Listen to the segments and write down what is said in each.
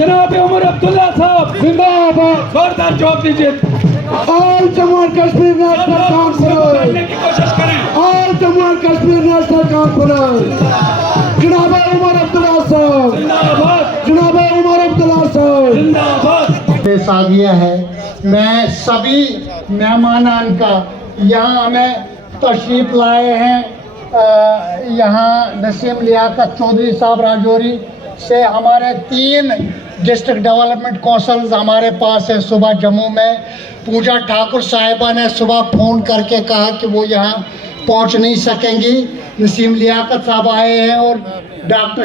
जनाब उमर अब्दुल्ला साहब जिंदाबाद, जोरदार जवाब दीजिए। All Jammu and Kashmir national conference, all Jammu and Kashmir national conference, जनाब उमर अब्दुल्ला साहब जिंदाबाद, जनाब उमर अब्दुल्ला साहब जिंदाबाद। सादिया है, मैं सभी मेहमानान का यहाँ हमें तशरीफ लाए हैं। यहाँ नसीम लियाकत चौधरी साहब राजौरी से हमारे 3 डिस्ट्रिक्ट डेवलपमेंट कौंसल्स हमारे पास है। सुबह जम्मू में पूजा ठाकुर साहिबा ने सुबह फ़ोन करके कहा कि वो यहाँ पहुँच नहीं सकेंगी। नसीम लियाकत साहब आए हैं और डॉक्टर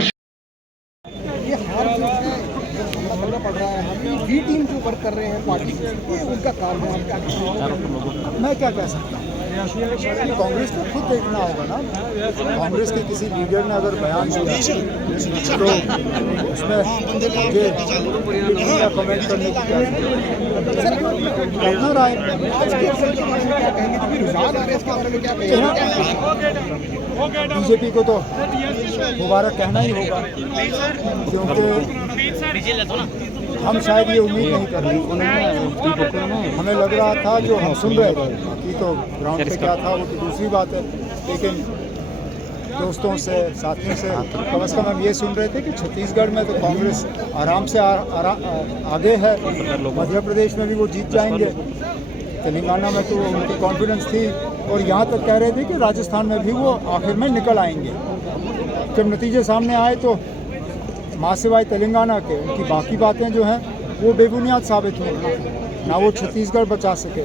बी टीम जो वर्क कर रहे हैं पार्टी, ये उनका काम है। मैं क्या कह सकता हूँ, कांग्रेस को खुद देखना होगा ना। कांग्रेस के किसी लीडर ने अगर बयान दिया तो उसमें मुझे कमेंट करने की क्या राय बीजेपी को तो दोबारा कहना ही होगा, क्योंकि हम शायद ये उम्मीद नहीं कर रहे। हमें लग रहा था जो हम सुन रहे थे कि तो ग्राउंड पे क्या था वो तो दूसरी बात है, लेकिन दोस्तों से साथियों से कम से कम हम ये सुन रहे थे कि छत्तीसगढ़ में तो कांग्रेस आराम से आगे है, मध्य प्रदेश में भी वो जीत जाएंगे, तेलंगाना में तो उनकी कॉन्फिडेंस थी, और यहाँ तक कह रहे थे कि राजस्थान में भी वो आखिर में निकल आएंगे। जब नतीजे सामने आए तो माँ सिवाय तेलंगाना के उनकी बाकी बातें जो हैं वो बेबुनियाद साबित हुई। ना वो छत्तीसगढ़ बचा सके,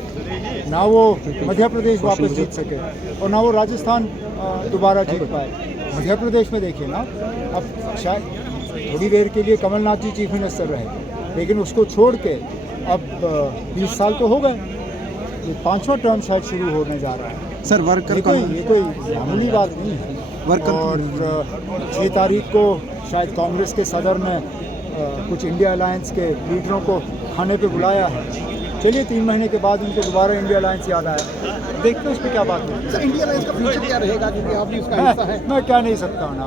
ना वो मध्य प्रदेश वापस जीत सके, और ना वो राजस्थान दोबारा जीत पाए। मध्य प्रदेश में देखिए ना, अब शायद थोड़ी देर के लिए कमलनाथ जी चीफ मिनिस्टर रहे, लेकिन उसको छोड़ के अब 20 साल तो हो गए, ये 5वां टर्म शायद शुरू होने जा रहा है। सर वर्कर ये कोई मामूली बात नहीं है। और 6 तारीख को शायद कांग्रेस के सदर ने कुछ इंडिया अलायंस के लीडरों को खाने पे बुलाया है। चलिए 3 महीने के बाद उनको दोबारा इंडिया अलायंस याद आया, देखते हैं उस पर क्या बात है। सर इंडिया अलायंस का फ्यूचर क्या रहेगा, क्योंकि आप भी उसका हिस्सा है। मैं क्या नहीं सकता हूँ ना।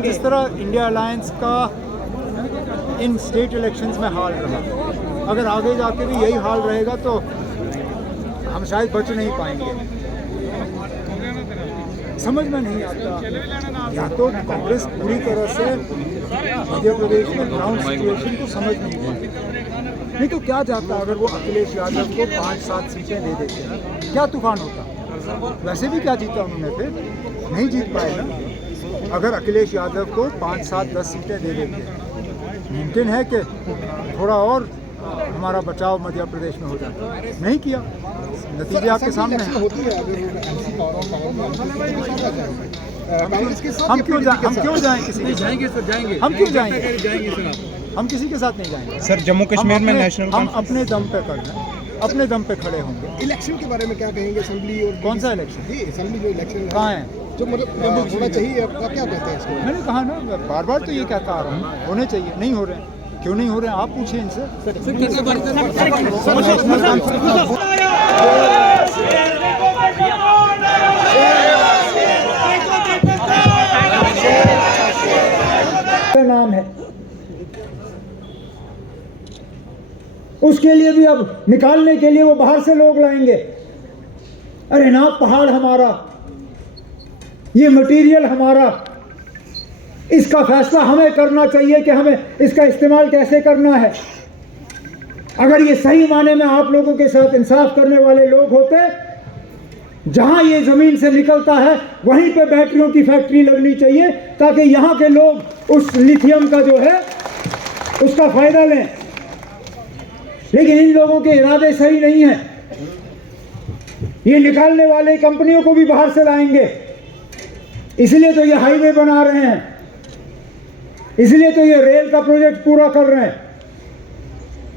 जिस तरह इंडिया अलायंस का इन स्टेट इलेक्शंस में हाल रहा, अगर आगे जाके भी यही हाल रहेगा तो हम शायद बच नहीं पाएंगे। समझ में नहीं आता, या तो कांग्रेस पूरी तरह से मध्य प्रदेश में ग्राउंड सिचुएशन को समझ नहीं पाती, नहीं तो क्या जाता अगर वो अखिलेश यादव को 5-7 सीटें दे देते, क्या तूफान होता। वैसे भी क्या जीता उन्होंने, फिर नहीं जीत पाए ना। अगर अखिलेश यादव को 5-7-10 सीटें दे देते, मुमकिन है कि थोड़ा और हमारा बचाव मध्य प्रदेश में हो जाता, नहीं किया। नतीजे आपके सामने हैं। हम क्यों जाएं किसी के साथ? हम क्यों जाएंगे? हम किसी के साथ नहीं जाएंगे सर। जम्मू कश्मीर में नेशनल हम अपने दम पे कर रहे हैं, अपने दम पे खड़े होंगे। इलेक्शन के बारे में क्या कहेंगे? असेंबली और कौन सा इलेक्शन? असेंबली जो इलेक्शन कहाँ है, जो मतलब होना चाहिए, आपका क्या कहते हैं इसको? मैंने कहा ना, बार बार तो ये कहता आ रहा हूँ, होने चाहिए, नहीं हो रहे हैं। क्यों नहीं हो रहे हैं आप पूछिए इनसे। नाम है उसके लिए भी अब निकालने के लिए वो बाहर से लोग लाएंगे। अरे ना, पहाड़ हमारा, ये मटेरियल हमारा, इसका फैसला हमें करना चाहिए कि हमें इसका इस्तेमाल कैसे करना है। अगर ये सही माने में आप लोगों के साथ इंसाफ करने वाले लोग होते, जहां ये जमीन से निकलता है वहीं पे बैटरियों की फैक्ट्री लगनी चाहिए ताकि यहां के लोग उस लिथियम का जो है उसका फायदा लें। लेकिन इन लोगों के इरादे सही नहीं है। ये निकालने वाले कंपनियों को भी बाहर से लाएंगे, इसलिए तो ये हाईवे बना रहे हैं, इसलिए तो ये रेल का प्रोजेक्ट पूरा कर रहे हैं,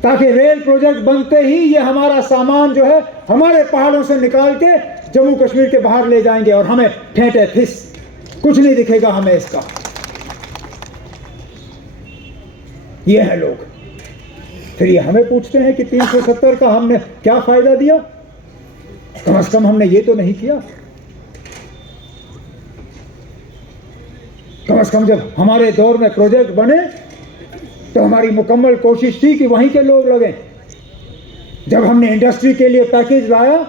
ताकि रेल प्रोजेक्ट बनते ही ये हमारा सामान जो है हमारे पहाड़ों से निकाल के जम्मू कश्मीर के बाहर ले जाएंगे और हमें ठेठे फिस कुछ नहीं दिखेगा हमें इसका। ये है लोग। फिर ये हमें पूछते हैं कि 370 का हमने क्या फायदा दिया। कम से कम हमने ये तो नहीं किया। कम से कम जब हमारे दौर में प्रोजेक्ट बने तो हमारी मुकम्मल कोशिश थी कि वहीं के लोग लगें। जब हमने इंडस्ट्री के लिए पैकेज लाया,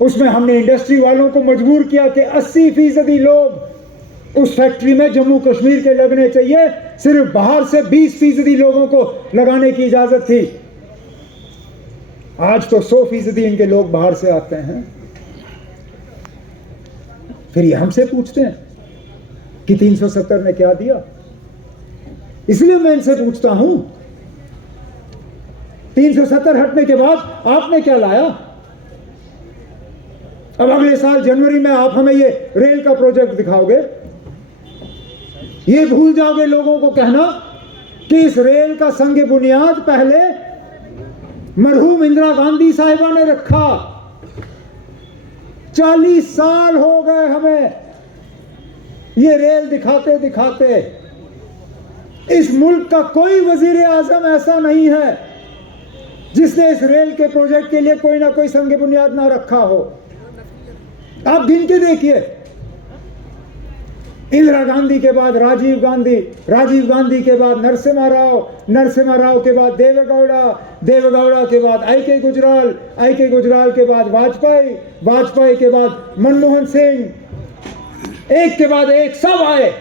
उसमें हमने इंडस्ट्री वालों को मजबूर किया कि 80% लोग उस फैक्ट्री में जम्मू कश्मीर के लगने चाहिए। सिर्फ बाहर से 20% लोगों को लगाने की इजाजत थी। आज तो 100% इनके लोग बाहर से आते हैं। फिर ये हमसे पूछते हैं कि 370 ने क्या दिया। इसलिए मैं इनसे पूछता हूं, 370 हटने के बाद आपने क्या लाया? अब अगले साल जनवरी में आप हमें ये रेल का प्रोजेक्ट दिखाओगे, ये भूल जाओगे लोगों को कहना कि इस रेल का संग बुनियाद पहले मरहूम इंदिरा गांधी साहिबा ने रखा। 40 साल हो गए हमें ये रेल दिखाते दिखाते। इस मुल्क का कोई वजीर आजम ऐसा नहीं है जिसने इस रेल के प्रोजेक्ट के लिए कोई ना कोई संग बुनियाद ना रखा हो। आप गिन के देखिए, इंदिरा गांधी के बाद राजीव गांधी, राजीव गांधी के बाद नरसिम्हा राव, नरसिम्हा राव के बाद देवेगौड़ा, देवेगौड़ा के बाद आई.के. गुजराल, आई.के. गुजराल के बाद वाजपेयी, वाजपेयी के बाद मनमोहन सिंह, एक के बाद एक सब आए।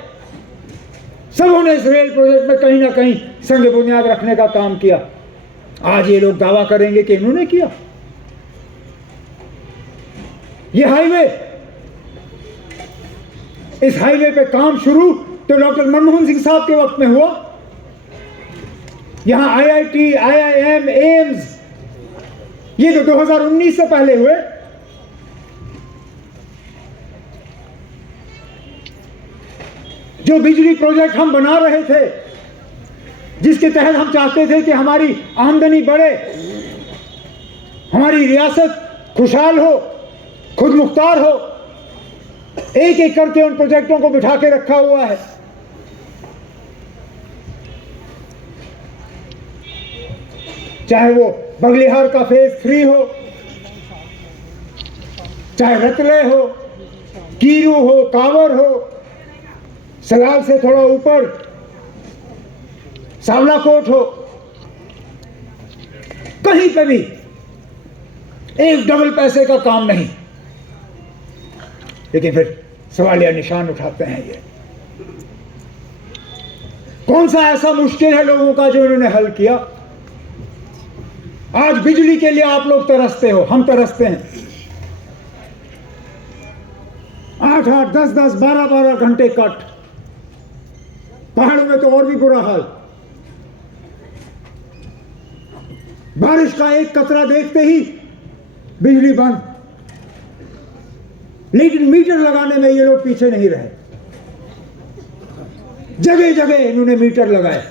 सबों ने इस रेल प्रोजेक्ट में कहीं ना कहीं संग बुनियाद रखने का काम किया। आज ये लोग दावा करेंगे कि इन्होंने किया। ये हाईवे, इस हाईवे पे काम शुरू तो डॉक्टर मनमोहन सिंह साहब के वक्त में हुआ। यहां आईआईटी, आईआईएम, एम्स, ये तो 2019 से पहले हुए। जो बिजली प्रोजेक्ट हम बना रहे थे, जिसके तहत हम चाहते थे कि हमारी आमदनी बढ़े, हमारी रियासत खुशहाल हो, खुद मुख्तार हो, एक एक करके उन प्रोजेक्टों को बिठा के रखा हुआ है। चाहे वो बगलिहार का फेज 3 हो, चाहे रतले हो, कीरू हो, कांवर हो, सलाल से थोड़ा ऊपर सावलाकोट हो, कहीं पे भी एक डबल पैसे का काम नहीं। लेकिन फिर सवालिया निशान उठाते हैं ये। कौन सा ऐसा मुश्किल है लोगों का जो इन्होंने हल किया? आज बिजली के लिए आप लोग तरसते हो, हम तरसते हैं। 8-8, 10-10, 12-12 घंटे कट। पहाड़ों में तो और भी बुरा हाल। बारिश का एक कतरा देखते ही बिजली बंद। लेकिन मीटर लगाने में ये लोग पीछे नहीं रहे। जगह जगह इन्होंने मीटर लगाए,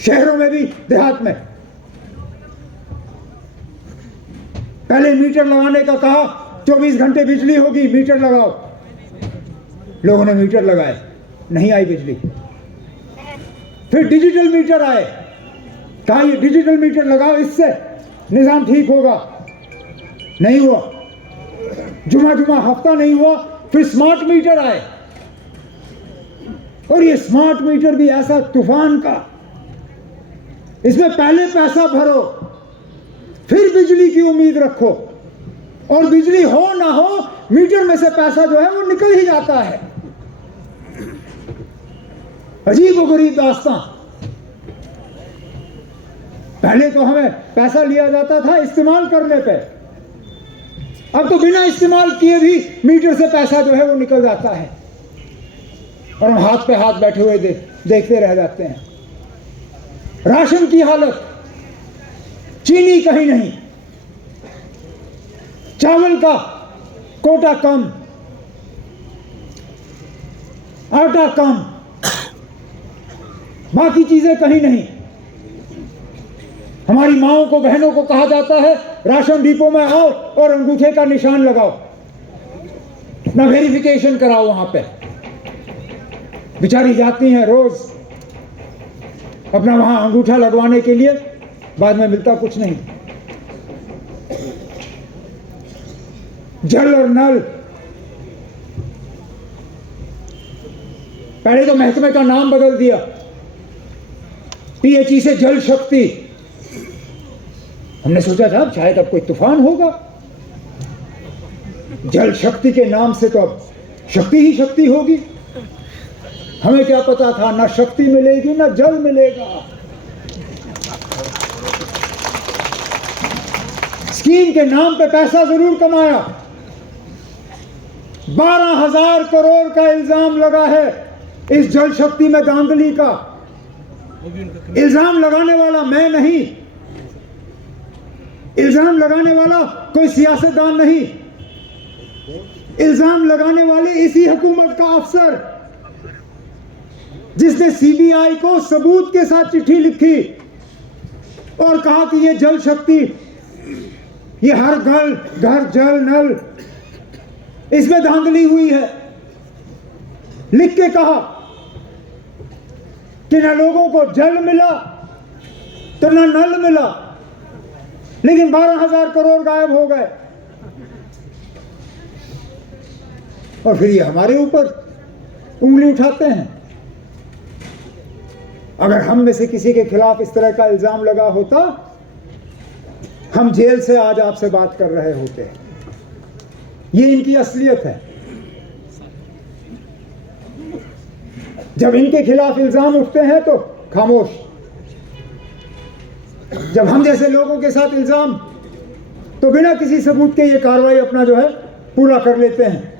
शहरों में भी, देहात में। पहले मीटर लगाने का कहा, 24 घंटे बिजली होगी, मीटर लगाओ। लोगों ने मीटर लगाए, नहीं आई बिजली। फिर डिजिटल मीटर आए, कहा ये डिजिटल मीटर लगाओ, इससे निजाम ठीक होगा। नहीं हुआ, जुमा जुमा हफ्ता नहीं हुआ। फिर स्मार्ट मीटर आए, और ये स्मार्ट मीटर भी ऐसा तूफान का इसमें पहले पैसा भरो, फिर बिजली की उम्मीद रखो, और बिजली हो ना हो मीटर में से पैसा जो है वो निकल ही जाता है। अजीब व गरीब दास्तां। पहले तो हमें पैसा लिया जाता था इस्तेमाल करने पे, अब तो बिना इस्तेमाल किए भी मीटर से पैसा जो है वो निकल जाता है, और हम हाथ पे हाथ बैठे हुए देखते रह जाते हैं। राशन की हालत, चीनी कहीं नहीं, चावल का कोटा कम, आटा कम, बाकी चीजें कहीं नहीं। हमारी माओं को, बहनों को कहा जाता है राशन डिपो में आओ और अंगूठे का निशान लगाओ, अपना वेरिफिकेशन कराओ। वहां पे बेचारी जाती हैं रोज अपना वहां अंगूठा लगवाने के लिए, बाद में मिलता कुछ नहीं। जल और नल, पहले तो महकमे का नाम बदल दिया, PHE से जल शक्ति। हमने सोचा था शायद अब कोई तूफान होगा, जल शक्ति के नाम से तो अब शक्ति ही शक्ति होगी। हमें क्या पता था, ना शक्ति मिलेगी ना जल मिलेगा। स्कीम के नाम पे पैसा जरूर कमाया, 12,000 करोड़ का इल्जाम लगा है इस जल शक्ति में धांधली का। इल्जाम लगाने वाला मैं नहीं, इल्जाम लगाने वाला कोई सियासतदान नहीं, इल्जाम लगाने वाले इसी हुकूमत का अफसर जिसने CBI को सबूत के साथ चिट्ठी लिखी और कहा कि ये जल शक्ति, ये हर घर जल नल, इसमें धांधली हुई है। लिख के कहा कि ना लोगों को जल मिला तो ना नल मिला, लेकिन 12,000 करोड़ गायब हो गए। और फिर ये हमारे ऊपर उंगली उठाते हैं। अगर हम में से किसी के खिलाफ इस तरह का इल्जाम लगा होता, हम जेल से आज आपसे बात कर रहे होते। ये इनकी असलियत है। जब इनके खिलाफ इल्जाम उठते हैं तो खामोश, जब हम जैसे लोगों के साथ इल्जाम, तो बिना किसी सबूत के ये कार्रवाई अपना जो है पूरा कर लेते हैं।